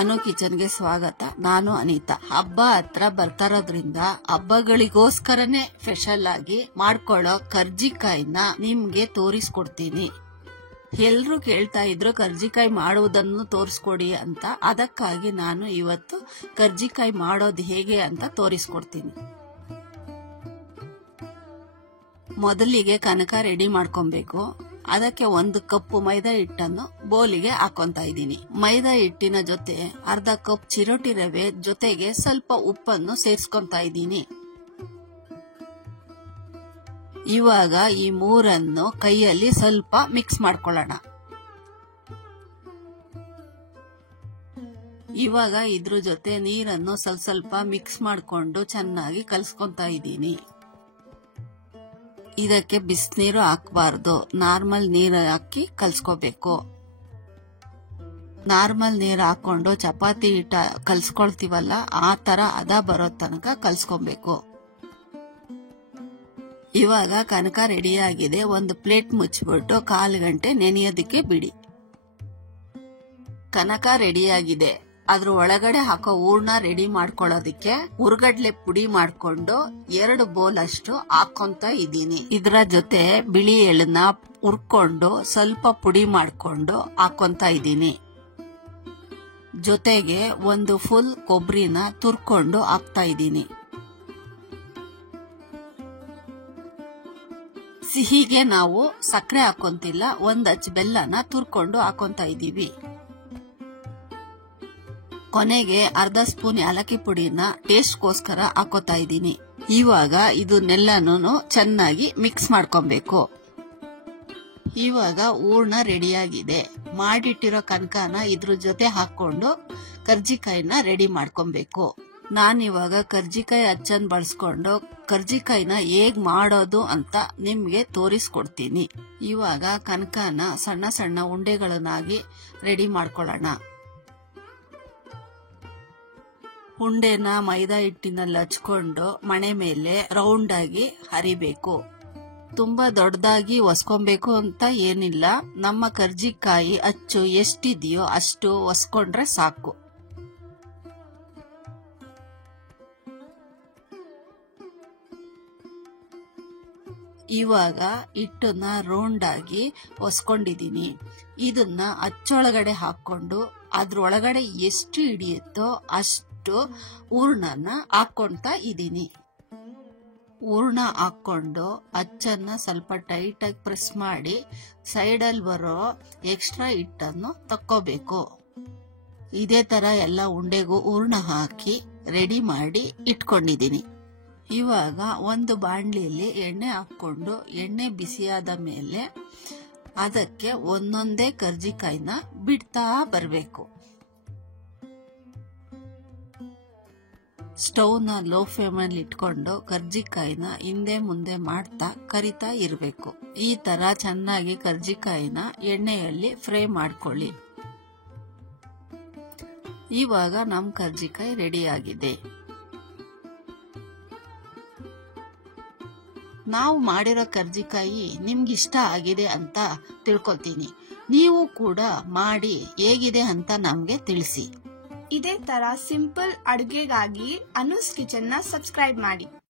ಅನು ಕಿಚನ್ಗೆ ಸ್ವಾಗತ. ನಾನು ಅನಿತಾ. ಹಬ್ಬ ಹತ್ರ ಬರ್ತಾರೋದ್ರಿಂದ ಹಬ್ಬಗಳಿಗೋಸ್ಕರನೇ ಸ್ಪೆಷಲ್ ಆಗಿ ಮಾಡ್ಕೊಳ್ಳೋ ಕರ್ಜಿಕಾಯಿನ ನಿಮ್ಗೆ ತೋರಿಸ್ಕೊಡ್ತೀನಿ. ಎಲ್ರು ಕೇಳ್ತಾ ಇದ್ರು ಕರ್ಜಿಕಾಯಿ ಮಾಡುವುದನ್ನು ತೋರಿಸ್ಕೊಡಿ ಅಂತ. ಅದಕ್ಕಾಗಿ ನಾನು ಇವತ್ತು ಕರ್ಜಿಕಾಯಿ ಮಾಡೋದು ಹೇಗೆ ಅಂತ ತೋರಿಸ್ಕೊಡ್ತೀನಿ. ಮೊದಲಿಗೆ ಕನಕ ರೆಡಿ ಮಾಡ್ಕೊಬೇಕು. ಅದಕ್ಕೆ 1 ಕಪ್ ಮೈದಾ ಹಿಟ್ಟನ್ನು ಬೋಲಿಗೆ ಹಾಕೊಂತ ಇದ್ದೀನಿ. ಮೈದಾ ಹಿಟ್ಟಿನ ಜೊತೆ ಅರ್ಧ ಕಪ್ ಚಿರೋಟಿ ರವೆ ಜೊತೆಗೆ ಸ್ವಲ್ಪ ಉಪ್ಪನ್ನು ಸೇರಿಸ್ಕೊಂತ ಇದ್ದೀನಿ. ಇವಾಗ ಈ ಮೂರನ್ನು ಕೈಯಲ್ಲಿ ಸ್ವಲ್ಪ ಮಿಕ್ಸ್ ಮಾಡ್ಕೊಳ್ಳೋಣ. ಇವಾಗ ಇದ್ರ ಜೊತೆ ನೀರನ್ನು ಸ್ವಲ್ಪ ಮಿಕ್ಸ್ ಮಾಡ್ಕೊಂಡು ಚೆನ್ನಾಗಿ ಕಲ್ಸ್ಕೊಂತ ಇದ್ದೀನಿ. ಇದಕ್ಕೆ ಬಿಸಿನೀರು ಹಾಕಬಾರ್ದು, ನಾರ್ಮಲ್ ನೀರು ಹಾಕಿ ಕಲ್ಸ್ಕೋಬೇಕು. ನಾರ್ಮಲ್ ನೀರು ಹಾಕೊಂಡು ಚಪಾತಿ ಹಿಟ್ಟ ಕಲ್ಸ್ಕೊಳ್ತೀವಲ್ಲ ಆ ತರ ಹದ ಬರೋ ತನಕ ಕಲ್ಸ್ಕೊಬೇಕು. ಇವಾಗ ಕನಕ ರೆಡಿಯಾಗಿದೆ. ಒಂದು ಪ್ಲೇಟ್ ಮುಚ್ಚಿಬಿಟ್ಟು 1/4 ಗಂಟೆ ನೆನೆಯೋದಕ್ಕೆ ಬಿಡಿ. ಕನಕ ರೆಡಿಯಾಗಿದೆ. ಅದ್ರ ಒಳಗಡೆ ಹಾಕೋ ಹೂರ್ಣ ರೆಡಿ ಮಾಡ್ಕೊಳ್ಳೋದಿಕ್ಕೆ ಹುರ್ಗಡ್ಲೆ ಪುಡಿ ಮಾಡ್ಕೊಂಡು 2 ಬೌಲ್ ಅಷ್ಟು ಹಾಕೊಂತ ಇದ್ದೀನಿ. ಇದ್ರ ಜೊತೆ ಬಿಳಿ ಎಳ್ಳನ್ನ ಹುರ್ಕೊಂಡು ಸ್ವಲ್ಪ ಪುಡಿ ಮಾಡ್ಕೊಂಡು ಹಾಕೊಂತ ಇದ್ದೀನಿ. ಜೊತೆಗೆ 1 ಫುಲ್ ಕೊಬ್ಬರಿನ ತುರ್ಕೊಂಡು ಹಾಕ್ತಾ ಇದ್ದೀನಿ. ಸಿಹಿಗೆ ನಾವು ಸಕ್ಕರೆ ಹಾಕೊಂತಿಲ್ಲ, 1 ಅಚ್ಚ ಬೆಲ್ಲನ ತುರ್ಕೊಂಡು ಹಾಕೊಂತ ಇದ್ದೀವಿ. ಕೊನೆಗೆ ಅರ್ಧ ಸ್ಪೂನ್ ಏಲಕ್ಕಿ ಪುಡಿನ ಟೇಸ್ಟ್ಗೋಸ್ಕರ ಹಾಕೋತಾ ಇದ್ದೀನಿ. ಇವಾಗ ಇದನ್ನೆಲ್ಲನೂ ಚೆನ್ನಾಗಿ ಮಿಕ್ಸ್ ಮಾಡ್ಕೊಬೇಕು. ಇವಾಗ ಹೂರ್ಣ ರೆಡಿಯಾಗಿದೆ. ಮಾಡಿಟ್ಟಿರೋ ಕನಕನ ಇದ್ರ ಜೊತೆ ಹಾಕೊಂಡು ಕರ್ಜಿಕಾಯಿನ ರೆಡಿ ಮಾಡ್ಕೊಬೇಕು. ನಾನಿವಾಗ ಕರ್ಜಿಕಾಯಿ ಅಚ್ಚನ್ ಬಳಸ್ಕೊಂಡು ಕರ್ಜಿಕಾಯಿನ ಹೇಗ್ ಮಾಡೋದು ಅಂತ ನಿಮ್ಗೆ ತೋರಿಸ್ಕೊಡ್ತೀನಿ. ಇವಾಗ ಕನಕನ ಸಣ್ಣ ಸಣ್ಣ ಉಂಡೆಗಳನ್ನಾಗಿ ರೆಡಿ ಮಾಡ್ಕೊಳ್ಳೋಣ. ಉಂಡೆನ ಮೈದಾ ಹಿಟ್ಟಿನಲ್ಲಿ ಹಚ್ಕೊಂಡು ಮಣೆ ಮೇಲೆ ರೌಂಡ್ ಆಗಿ ಹರಿಬೇಕು. ತುಂಬಾ ದೊಡ್ಡದಾಗಿ ಒಸ್ಕೊಬೇಕು ಅಂತ ಏನಿಲ್ಲ. ನಮ್ಮ ಕರ್ಜಿಕಾಯಿ ಅಚ್ಚು ಎಷ್ಟಿದೆಯೋ ಅಷ್ಟು ಒಸ್ಕೊಂಡ್ರೆ ಸಾಕು. ಇವಾಗ ಹಿಟ್ಟನ್ನ ರೌಂಡ್ ಆಗಿ ಒಸ್ಕೊಂಡಿದೀನಿ. ಇದನ್ನ ಅಚ್ಚೊಳಗಡೆ ಹಾಕೊಂಡು ಅದ್ರೊಳಗಡೆ ಎಷ್ಟು ಹಿಡಿಯುತ್ತೋ ಅಷ್ಟು ಹೂರ್ಣನ ಹಾಕೊಂತ ಇದ್ದೀನಿ. ಹೂರ್ಣ ಹಾಕೊಂಡು ಅಚ್ಚನ್ನ ಸ್ವಲ್ಪ ಟೈಟ್ ಆಗಿ ಪ್ರೆಸ್ ಮಾಡಿ ಸೈಡಲ್ಲಿ ಬರೋ ಎಕ್ಸ್ಟ್ರಾ ಹಿಟ್ಟನ್ನು ತಕ್ಕೋಬೇಕು. ಇದೇ ತರ ಎಲ್ಲ ಉಂಡೆಗೂ ಹೂರ್ಣ ಹಾಕಿ ರೆಡಿ ಮಾಡಿ ಇಟ್ಕೊಂಡಿದ್ದೀನಿ. ಇವಾಗ ಒಂದು ಬಾಣಲಿಯಲ್ಲಿ ಎಣ್ಣೆ ಹಾಕೊಂಡು ಎಣ್ಣೆ ಬಿಸಿಯಾದ ಮೇಲೆ ಅದಕ್ಕೆ ಒಂದೊಂದೇ ಕರ್ಜಿಕಾಯಿನ ಬಿಡ್ತಾ ಬರಬೇಕು. ಸ್ಟವ್ನ ಲೋ ಫ್ಲೇಮಲ್ಲಿ ಇಟ್ಕೊಂಡು ಕರ್ಜಿಕಾಯಿನ ಹಿಂದೆ ಮುಂದೆ ಮಾಡ್ತಾ ಕರಿತಾ ಇರಬೇಕು. ಈ ತರ ಚೆನ್ನಾಗಿ ಕರ್ಜಿಕಾಯಿನ ಎಣ್ಣೆಯಲ್ಲಿ ಫ್ರೈ ಮಾಡ್ಕೊಳ್ಳಿ. ಇವಾಗ ನಮ್ ಕರ್ಜಿಕಾಯಿ ರೆಡಿ ಆಗಿದೆ. ನಾವು ಮಾಡಿರೋ ಕರ್ಜಿಕಾಯಿ ನಿಮ್ಗಿಷ್ಟ ಆಗಿದೆ ಅಂತ ತಿಳ್ಕೊತೀನಿ. ನೀವು ಕೂಡ ಮಾಡಿ ಹೇಗಿದೆ ಅಂತ ನಮ್ಗೆ ತಿಳಿಸಿ. ಇದೇ ತರ ಸಿಂಪಲ್ ಅಡುಗೆಗಾಗಿ ಅನುಸ್ ಕಿಚನ್ ನ ಸಬ್ಸ್ಕ್ರೈಬ್ ಮಾಡಿ.